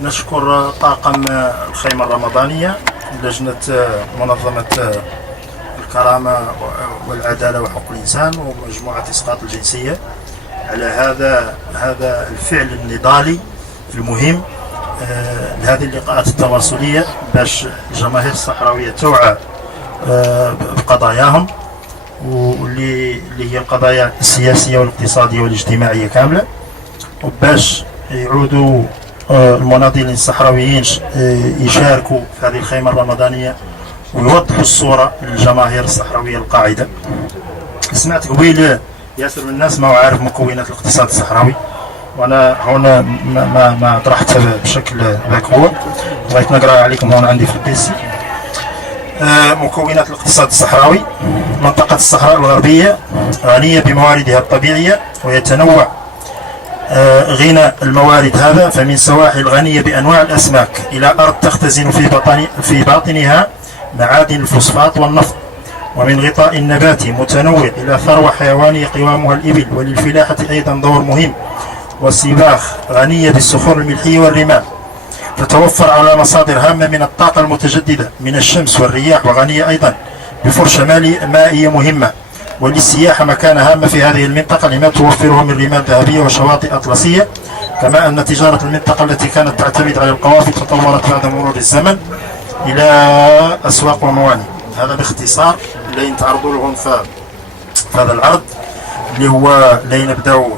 نشكر طاقم الخيمة الرمضانية، لجنة منظمة الكرامة والعدالة وحقوق الإنسان ومجموعة إسقاط الجنسية على هذا الفعل النضالي المهم لهذه اللقاءات التواصلية باش الجماهير الصحراوية توعى بقضاياهم واللي هي القضايا السياسية والاقتصادية والاجتماعية كاملة، وباش يعودوا المناضلين الصحراويين يشاركوا في هذه الخيمة الرمضانية ويوضحوا الصورة للجماهير الصحراوية القاعدة. سمعت قبيل ياسر من الناس ما هو عارف مكونات الاقتصاد الصحراوي، وانا هنا ما طرحتها بشكل ذاك هو، بغيت نقرا عليكم هون عندي في البيسي. مكونات الاقتصاد الصحراوي: منطقة الصحراء الغربية غنية بمواردها الطبيعية ويتنوع غنى الموارد هذا، فمن سواحل غنية بأنواع الأسماك إلى أرض تختزن في باطنها معادن الفوسفات والنفط، ومن غطاء نباتي متنوع إلى ثروة حيوانية قوامها الإبل، وللفلاحة أيضا دور مهم، والسباخ غنية بالصخور الملحية والرمال، تتوفر على مصادر هامة من الطاقة المتجددة من الشمس والرياح، وغنية أيضا بفرشة مائية مهمة، وللسياحة مكانة هامة في هذه المنطقة لما توفره من رمال ذهبية وشواطئ أطلسية، كما أن تجارة المنطقة التي كانت تعتمد على القوافل تطورت بعد مرور الزمن إلى أسواق وموانئ. هذا باختصار اللي نتعرضوا لهم في هذا العرض اللي هو اللي نبداو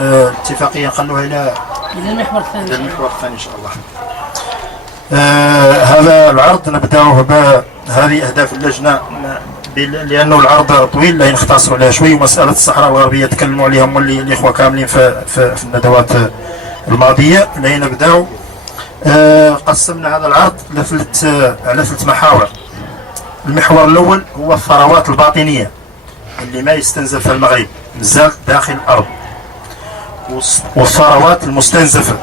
اتفاقية نخلوها إلى المحور الثاني إن شاء الله. هذا العرض نبداوه بهذه أهداف اللجنة، لأنه العرض طويل لا نختصروا عليها شوي، ومسألة الصحراء الغربية تكلموا عليها هم الإخوة كاملين في الندوات الماضية. اللي نبداو قسمنا هذا العرض على ثلاث محاور. المحور الأول هو الثروات الباطنية اللي ما يستنزف في المغرب مازال داخل الأرض، والثروات المستنزفة،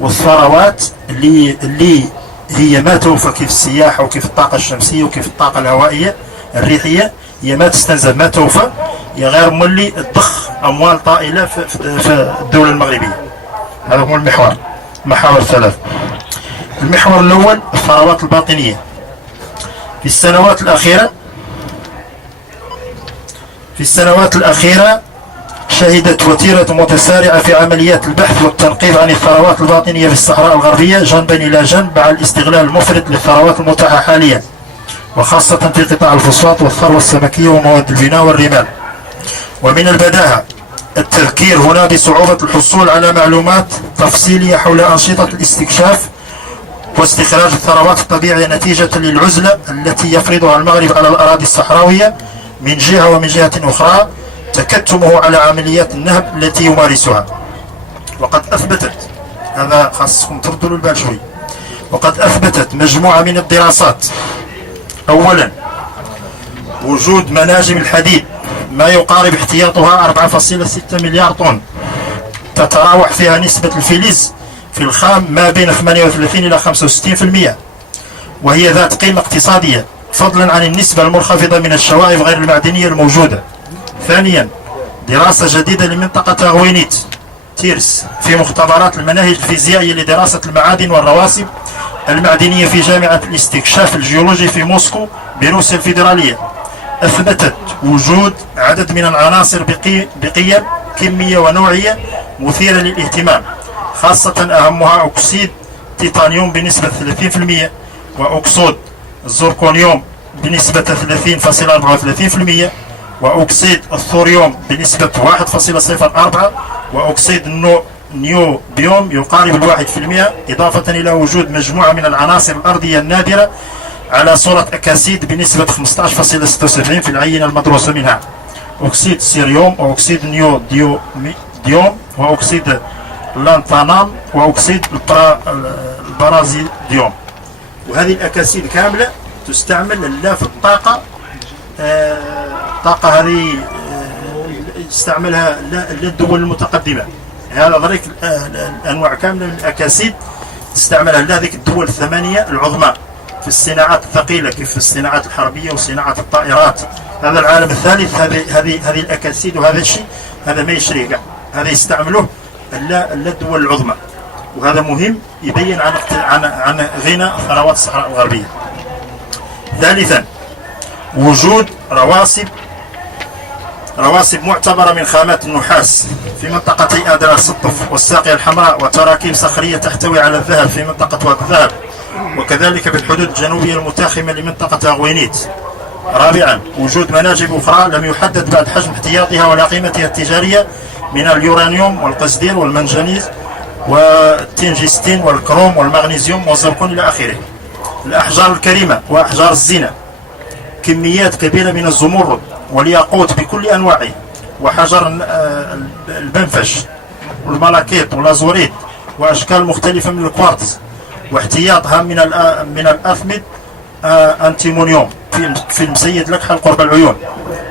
والثروات اللي هي ما توفى كيف السياحة وكيف الطاقة الشمسية وكيف الطاقة الهوائية الريحية، هي ما تستنزف ما توفى، هي غير مولي تضخ أموال طائلة في الدولة المغربية. هذا هو المحور، محاور ثلاث. المحور الأول الثروات الباطنية. في السنوات الأخيرة شهدت وتيرة متسارعة في عمليات البحث والتنقيب عن الثروات الباطنية في الصحراء الغربية جنبا إلى جنب مع الاستغلال المفرط للثروات المتاحة حاليا، وخاصة في قطاع الفوسفات والثروة السمكية ومواد البناء والرمال. ومن البداهة التذكير هنا بصعوبة الحصول على معلومات تفصيلية حول أنشطة الاستكشاف واستخراج الثروات الطبيعية نتيجة للعزلة التي يفرضها المغرب على الأراضي الصحراوية من جهة، ومن جهة أخرى تكتمه على عمليات النهب التي يمارسها. وقد أثبتت، هذا خاصكم تردوا البال شوي، وقد أثبتت مجموعة من الدراسات: أولا وجود مناجم الحديد ما يقارب احتياطها 4.6 مليار طن، تتراوح فيها نسبة الفلز في الخام ما بين 38 إلى 65%، وهي ذات قيمة اقتصادية فضلا عن النسبة المنخفضة من الشوائب غير المعدنية الموجودة. ثانيا دراسة جديدة لمنطقة تاغوينيت تيرس في مختبرات المناهج الفيزيائية لدراسة المعادن والرواسب المعدنية في جامعة الاستكشاف الجيولوجي في موسكو بروسيا الفيدرالية، أثبتت وجود عدد من العناصر بقيم كمية ونوعية مثيرة للاهتمام، خاصة أهمها أكسيد تيتانيوم بنسبة 30%، وأكسود الزركونيوم بنسبة 30.34%، وأكسيد الثوريوم بنسبة 1.04، وأكسيد النيوبيوم يقارب 1%، إضافة إلى وجود مجموعة من العناصر الأرضية النادرة على صورة أكاسيد بنسبة 15.76 في العينة المدروسة منها، أكسيد السيريوم وأكسيد النيوديوم وأكسيد اللانتانام وأكسيد البرازيديوم. وهذه الأكاسيد كاملة تستعمل لا في الطاقة، الطاقة هذه يستعملها للدول المتقدمة. هذا ضريك الأنواع كاملة من الأكاسيد تستعملها لهذه الدول الثمانية العظمى في الصناعات الثقيلة كيف الصناعات الحربية وصناعة الطائرات. هذا العالم الثالث هذه الأكاسيد، وهذا الشيء هذا ما يشريه كاع، هذا يستعملوه الدول العظمى، وهذا مهم يبين عن غنى ثروات الصحراء الغربية. ثالثا وجود رواسب معتبرة من خامات النحاس في منطقتي آدرا السطف والساقية الحمراء، وتراكيب صخرية تحتوي على الذهب في منطقة واد الذهب، وكذلك بالحدود الجنوبية المتاخمة لمنطقة أغوينيت. رابعا وجود مناجم أخرى لم يحدد بعد حجم احتياطها ولا قيمتها التجارية من اليورانيوم والقصدير والمنجنيز والتنجستين والكروم والمغنيسيوم والزرقون إلى آخره. الأحجار الكريمة وأحجار الزينة، كميات كبيرة من الزمرد والياقوت بكل أنواعه، وحجر البنفش والملاكيت واللازوريت، وأشكال مختلفة من الكوارتز، واحتياط هام من الأثمد أنتيمونيوم في المسيد لكحل قرب العيون.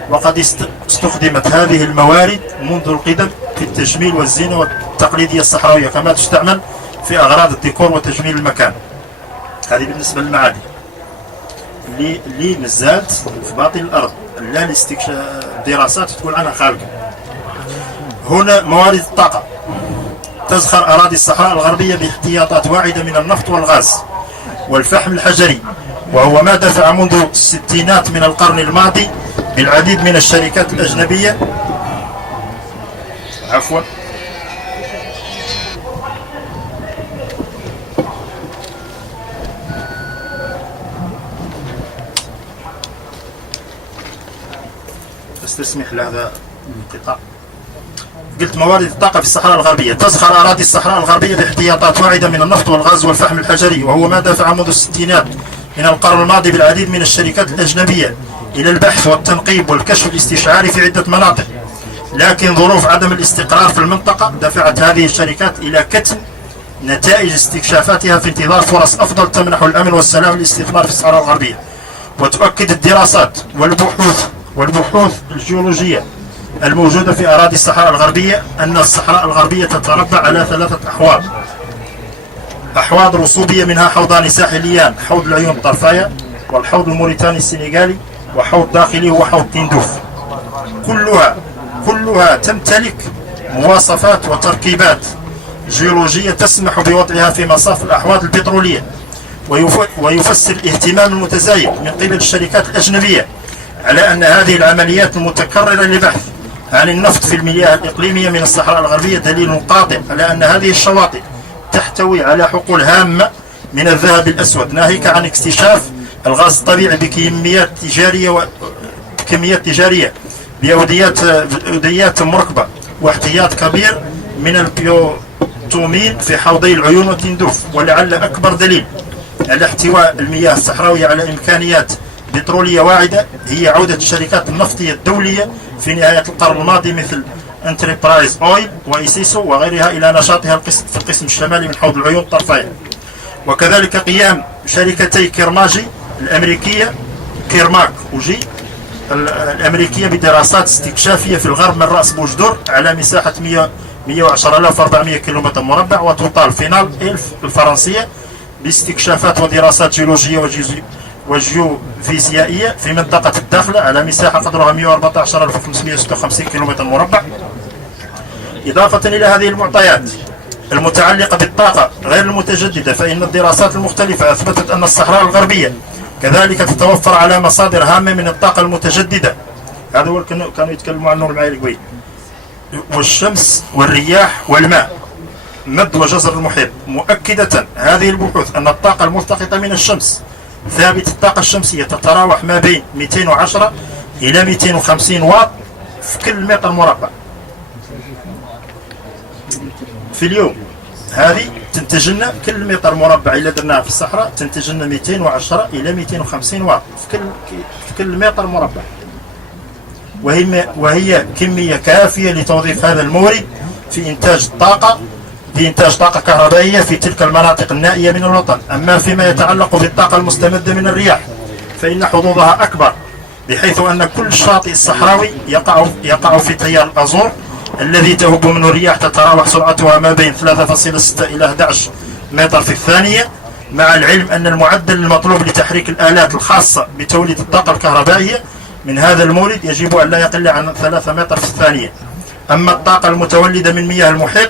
وقد استخدمت هذه الموارد منذ القدم في التجميل والزينة والتقليدية الصحراوية، كما تستعمل في أغراض الديكور وتجميل المكان. هذه بالنسبة للمعادن اللي نزلت في باطن الأرض، لا الاستكشاف الدراسات تقول عنها خارجة. هنا موارد الطاقة. تزخر أراضي الصحراء الغربية باحتياطات واعدة من النفط والغاز والفحم الحجري، وهو ما دفع منذ الستينات من القرن الماضي بالعديد من الشركات الأجنبية استسمح لهذا الانقطاع. قلت موارد الطاقة في الصحراء الغربية. تزخر أراضي الصحراء الغربية باحتياطات واعدة من النفط والغاز والفحم الحجري، وهو ما دفع منذ الستينات من القرن الماضي بالعديد من الشركات الأجنبية إلى البحث والتنقيب والكشف الاستشعاري في عدة مناطق. لكن ظروف عدم الاستقرار في المنطقة دفعت هذه الشركات إلى كتم نتائج استكشافاتها في انتظار فرص أفضل تمنح الأمن والسلام للاستثمار في الصحراء الغربية. وتؤكد الدراسات والبحوث الجيولوجية الموجودة في أراضي الصحراء الغربية أن الصحراء الغربية تتربع على 3 أحواض رسوبية، منها حوضان ساحليان، حوض العيون الطرفاية والحوض الموريتاني السنغالي، وحوض داخلي هو حوض تندوف. كلها تمتلك مواصفات وتركيبات جيولوجية تسمح بوضعها في مصاف الأحواض البترولية. ويفسر الاهتمام المتزايد من قبل الشركات الأجنبية على أن هذه العمليات المتكررة للبحث عن النفط في المياه الإقليمية من الصحراء الغربية دليل قاطع على أن هذه الشواطئ تحتوي على حقول هامة من الذهب الأسود، ناهيك عن اكتشاف الغاز الطبيعي بكميات تجارية بأوديات مركبة، واحتياط كبير من البيوتومين في حوضي العيون وتندوف. ولعل أكبر دليل على احتواء المياه الصحراوية على إمكانيات بترولية واعدة هي عودة الشركات النفطية الدولية في نهاية القرن الماضي مثل انتربرايز اويل وإيسيسو وغيرها إلى نشاطها في القسم الشمالي من حوض العيون الطرفية. وكذلك قيام شركتي كيرماجي الأمريكية كيرماك وجي الأمريكية بدراسات استكشافية في الغرب من رأس بوجدور على مساحة 110,400 كيلومتر مربع، وتوتال فينال إلف الفرنسية باستكشافات ودراسات جيولوجية وجيوفيزيائية في منطقة الداخلة على مساحة قدرها 114,556 كيلومتر مربع. إضافة إلى هذه المعطيات المتعلقة بالطاقة غير المتجددة، فإن الدراسات المختلفة أثبتت أن الصحراء الغربية كذلك تتوفر على مصادر هامة من الطاقة المتجددة. هذا هو كانوا يتكلموا عنه المعايير القوية، والشمس والرياح والماء مد وجزر المحيط، مؤكدة هذه البحوث أن الطاقة الملتقطة من الشمس ثابت الطاقة الشمسية تتراوح ما بين 210 إلى 250 واط في كل متر مربع في اليوم. هذه تنتج لنا كل متر مربع إذا درناها في الصحراء تنتج لنا 210 إلى 250 واط في كل متر مربع، وهي كمية كافية لتوظيف هذا المورد في إنتاج طاقة كهربائية في تلك المناطق النائية من الوطن. أما فيما يتعلق بالطاقة المستمدة من الرياح فإن حظوظها أكبر، بحيث أن كل شاطئ الصحراوي يقع في تيار الأزور الذي تهب منه الرياح تتراوح سرعتها ما بين 3.6 إلى 11 متر في الثانية، مع العلم أن المعدل المطلوب لتحريك الآلات الخاصة بتوليد الطاقة الكهربائية من هذا المورد يجب أن لا يقل عن 3 متر في الثانية. أما الطاقة المتولدة من مياه المحيط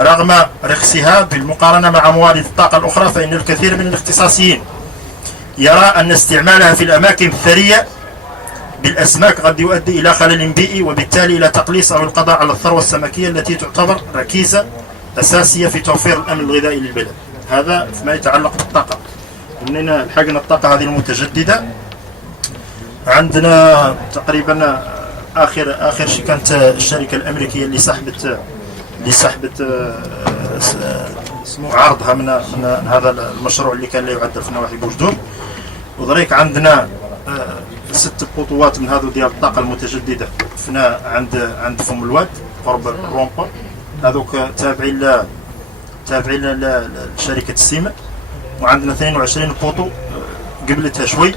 رغم رخصها بالمقارنة مع موارد الطاقة الأخرى، فإن الكثير من الاختصاصيين يرى أن استعمالها في الأماكن الثرية بالأسماك قد يؤدي إلى خلل بيئي، وبالتالي إلى تقليص أو القضاء على الثروة السمكية التي تعتبر ركيزة أساسية في توفير الأمن الغذائي للبلد. هذا فيما يتعلق بالطاقة. إننا لحقنا الطاقة هذه المتجددة. عندنا تقريبا آخر شيء كانت الشركة الأمريكية اللي سحبت اسمه عرضها من هذا المشروع اللي كان لا يعدل في نواحي بوجدور. وذلك عندنا 6 خطوات من هذو ديال الطاقة المتجددة فينا عند فم الواد قرب الرومبا، هذوك تابعين لشركة السيما. وعندنا 22 بوطو قبلتها شوي،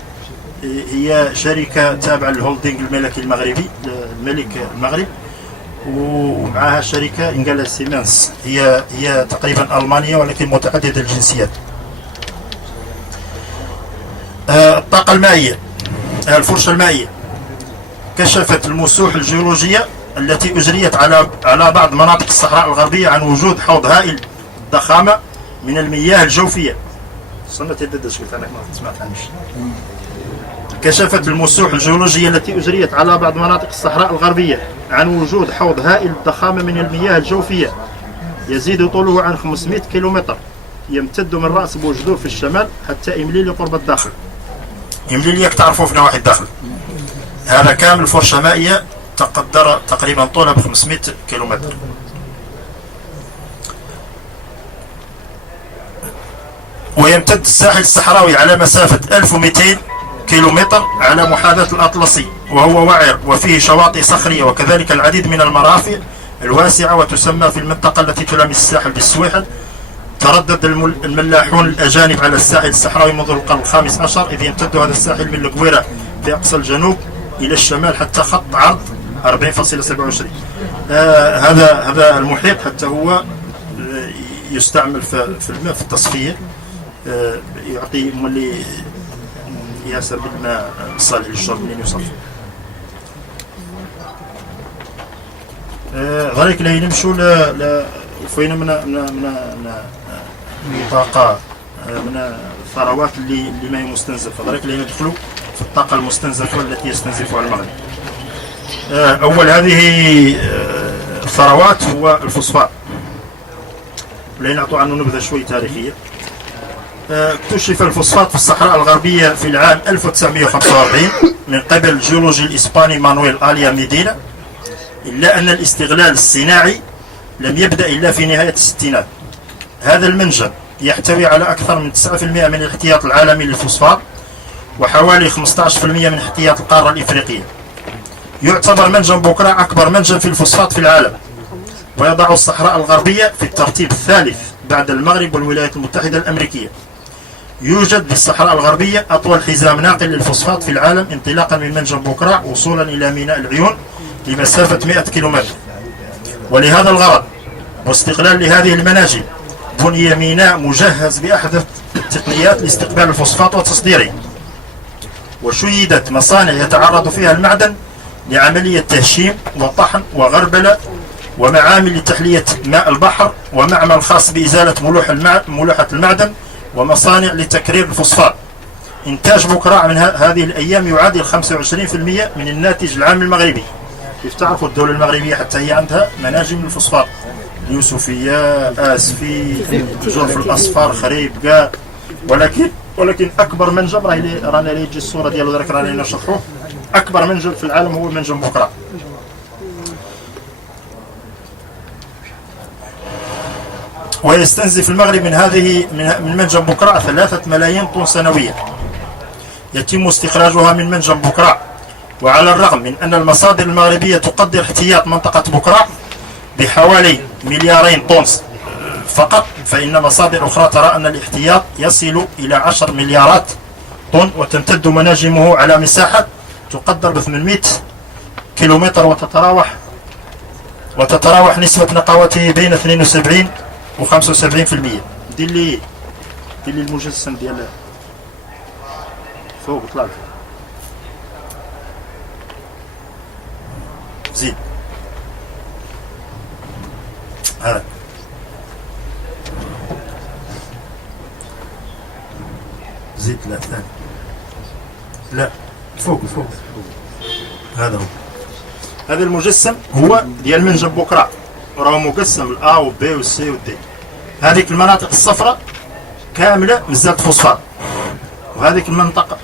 هي شركة تابعة للهولدينغ الملكي المغربي، الملك المغرب، ومعها شركة إنجالا سيمنس، هي تقريبا ألمانية ولكن متعددة الجنسيات. الطاقة المائية، الفرشة المائية كشفت المسوح الجيولوجية التي أجريت على بعض مناطق الصحراء الغربية عن وجود حوض هائل الضخامة من المياه الجوفية. كشفت المسوح الجيولوجية التي أجريت على بعض مناطق الصحراء الغربية عن وجود حوض هائل الضخامة من المياه الجوفية يزيد طوله عن 500 كيلومتر، يمتد من رأس بوجدور في الشمال حتى إمليل قرب الداخل. إمليل ياك تعرفوا في نواحي الداخل. هذا كامل فرشة مائية تقدر تقريبا طولها ب 500 كيلومتر. ويمتد الساحل الصحراوي على مسافة 1200 كيلومتر على محاذاة الأطلسي، وهو وعر وفيه شواطئ صخرية وكذلك العديد من المرافق الواسعة، وتسمى في المنطقة التي تلامس الساحل بالسويحل. تردد الملاحون الأجانب على الساحل الصحراوي منذ القرن الخامس عشر، إذ يمتد هذا الساحل من القويرة في أقصى الجنوب إلى الشمال حتى خط عرض 40.27. هذا المحيط حتى هو يستعمل في الماء في التصفية، يعطي مولي ياسر بالماء الصالح للشرب منين يصفى. ذلك لا نمشوا فين من طاقة من الثروات اللي ما هي مستنزفة. ذلك لا ندخلوا في الطاقة المستنزفة التي يستنزفها المغرب. أول هذه الثروات هو الفوسفات. لا نعطوا عنه نبذة شوي تاريخية. اكتشف الفوسفات في الصحراء الغربية في العام 1945 من قبل الجيولوجي الإسباني مانويل آليا ميدينا، إلا أن الاستغلال الصناعي لم يبدأ إلا في نهاية الستينات. هذا المنجم يحتوي على أكثر من 9% من الاحتياط العالمي للفوسفات، وحوالي 15% من احتياط القارة الإفريقية. يعتبر منجم بوكرا أكبر منجم في الفوسفات في العالم، ويضع الصحراء الغربية في الترتيب الثالث بعد المغرب والولايات المتحدة الأمريكية. يوجد بالصحراء الغربية أطول حزام ناقل للفوسفات في العالم، انطلاقا من منجم بوكرا وصولا إلى ميناء العيون لمسافة 100 كيلومتر. ولهذا الغرض واستغلال لهذه المناجم بني ميناء مجهز بأحدث التقنيات لاستقبال الفوسفات وتصديره، وشيدت مصانع يتعرض فيها المعدن لعملية تهشيم وطحن وغربلة، ومعامل لتحلية ماء البحر، ومعمل خاص بإزالة ملوحة المعدن، ومصانع لتكرير الفوسفات. إنتاج بوكرا من هذه الأيام يعادل 25% من الناتج العام المغربي. كيف تعرفوا الدولة المغربية حتى هي عندها مناجم للفوسفات، يوسفية، آسفي، جرف الأصفر، خريب، كاع. ولكن أكبر منجم رانا يجي الصورة ديالو درك رانا نشرحوه. أكبر منجم في العالم هو منجم بوكرا. ويستنزف المغرب من منجم بوكرا 3 ملايين طن سنويا يتم استخراجها من منجم بوكرا. وعلى الرغم من أن المصادر المغربية تقدر احتياط منطقة بوكرا بحوالي 2 طن فقط، فإن مصادر أخرى ترى أن الاحتياط يصل إلى 10 مليارات طن، وتمتد مناجمه على مساحة تقدر ب 800 كيلومتر، وتتراوح نسبة نقاوته بين 72 و 75%. دير لي المجسم ديال فوق، طلع زيد هذا لا الثاني. لا فوق فوق. هذا هو. هذا المجسم هو ديال منجم بكرة، وراه مقسم الأ وبي والسي والدي. هذيك المناطق الصفراء كاملة مزالت فوسفات، وهذيك المنطقة